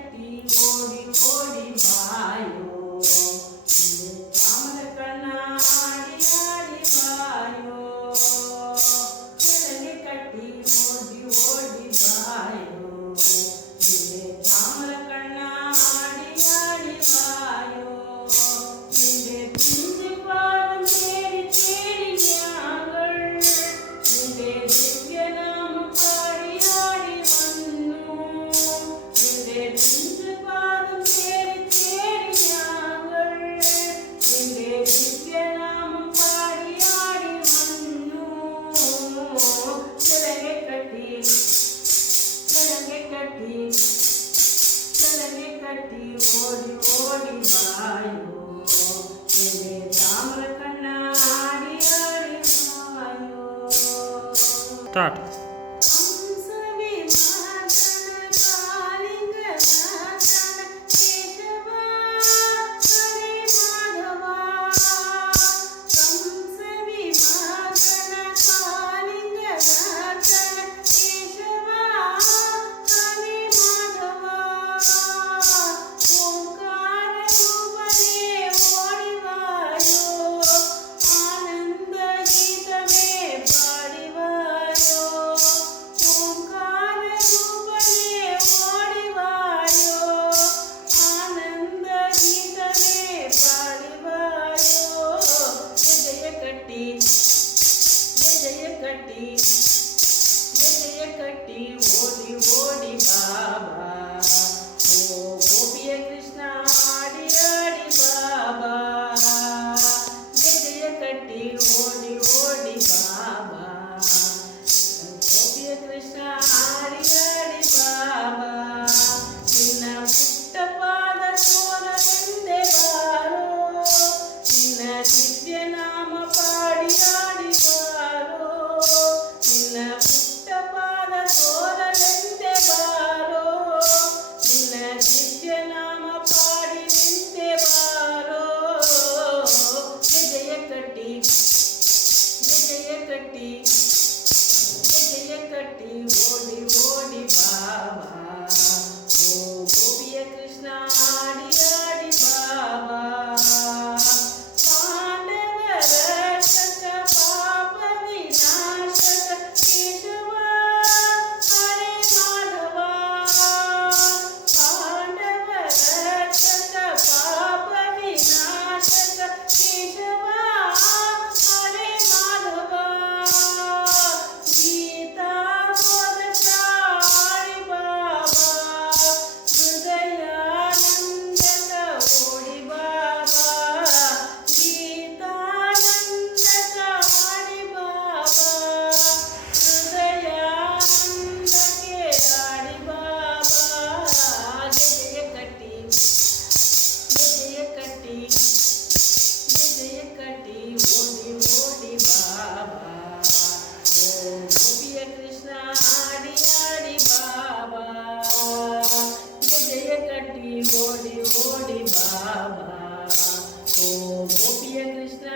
ಕಟ್ಟಿ ಓಡಿ ಓಡಿ ಬಾಯೋ ಕಾಮನ ಕಣ್ಣ ಆಡಿ ಆಡಿ ಬಾಯೋ ಕೆಳಗೆ ಕಟ್ಟಿ ಓಡಿ ಓಡಿ ಬಾಯೋ ಕಾಮನ ಕಣ್ಣ ಆಡಿ ಆಡಿ ಬಾಯೋ ನಿಂದೆ பிஞ்சு பாதம் தேடி தேடி ஞாங்கள் நின்றே திவ்ய நாமம் பாடி ஆடி வந்தோ நின்றே பிஞ்சு பாதம் தேடி தேடி ஞாங்கள் நின்றே திவ்ய நாமம் பாடி ஆடி வந்தோ ಚಲಗೆ ಕಟ್ಟಿ ಓಡಿ ಓಡಿ ಬಾಯೋ ಸ್ಟಾರ್ಟ್. ಕಟ್ಟಿ ಓಡಿ ಓಡಿ ಬಾಬಾ ಓ ಗೋಪಿಯ ಕೃಷ್ಣ ಆಡಿ ಆಡಿ ಬಾಬಾ ಗೆಜೆಯ ಕಟ್ಟಿ ಓಡಿ ಓಡಿ ಬಾಬಾ ಗೋಪಿಯ ಕೃಷ್ಣ ಆಡಿ ಆಡಿ ಬಾಬಾ ನಿನ್ನ ಪುಟ್ಟ ಪಾದ ತೋರಲೆಂದೆ ಬಾರೋ ನಿನ್ನ ದಿವ್ಯ ನಾಮ ಪಾಡಿ ಆಡಿ ಬಾರೋ ನಿನ್ನ ಪುಟ್ಟ ಪಾದ ತೋರಲೆಂದೆ ಬಾರೋ ನಿನ್ನ ದಿವ್ಯ ನಾಮ ಪಾಡಿ ನಿಂತೆ ಬಾರೋ ಗೆಜೆಯ ಕಟ್ಟಿ ಓಡಿ ಓಡಿ ಬಾಬಾ ಓ ಗೋಪಿಯ ಕೃಷ್ಣ ಆಡಿ ಆಡಿ ಬಾಬಾ ಪಾಂಡವರ ರಕ್ಷಕ ಪಾಪ ವಿನಾಶಕ ಕೇಶವ ಹರೇ ಮಾಧವ ಪಾಂಡವರ ರಕ್ಷಕ ಪಾಪ ವಿನಾಶಕ ಕೇಶವ ಹರೇ ಮಾಧವ ಗೀತಾ ಬೋಧಕ ಆಡಿ ಬಾಬಾ ಹೃದಯಾನಂದಕ ಓಡಿ ಬಾಬಾ ಗೀತಾನಂದಕ ಆಡಿ ಬಾಬಾ ಹೃದಯಾನಂದಕ್ಕೆ ಆಡಿ ಬಾಬಾ ಗೆಜೆಯ ಕಟ್ಟಿ ಓಡಿ ಓಡಿ ಬಾಬಾ ಓ ಗೋಪಿಯ ಕೃಷ್ಣ ಆಡಿ ಆಡಿ ಬಾಬಾ ಗೆಜೆಯ ಕಟ್ಟಿ ಓಡಿ ಓಡಿ ಬಾಬಾ ಓ ಗೋಪಿಯ ಕೃಷ್ಣ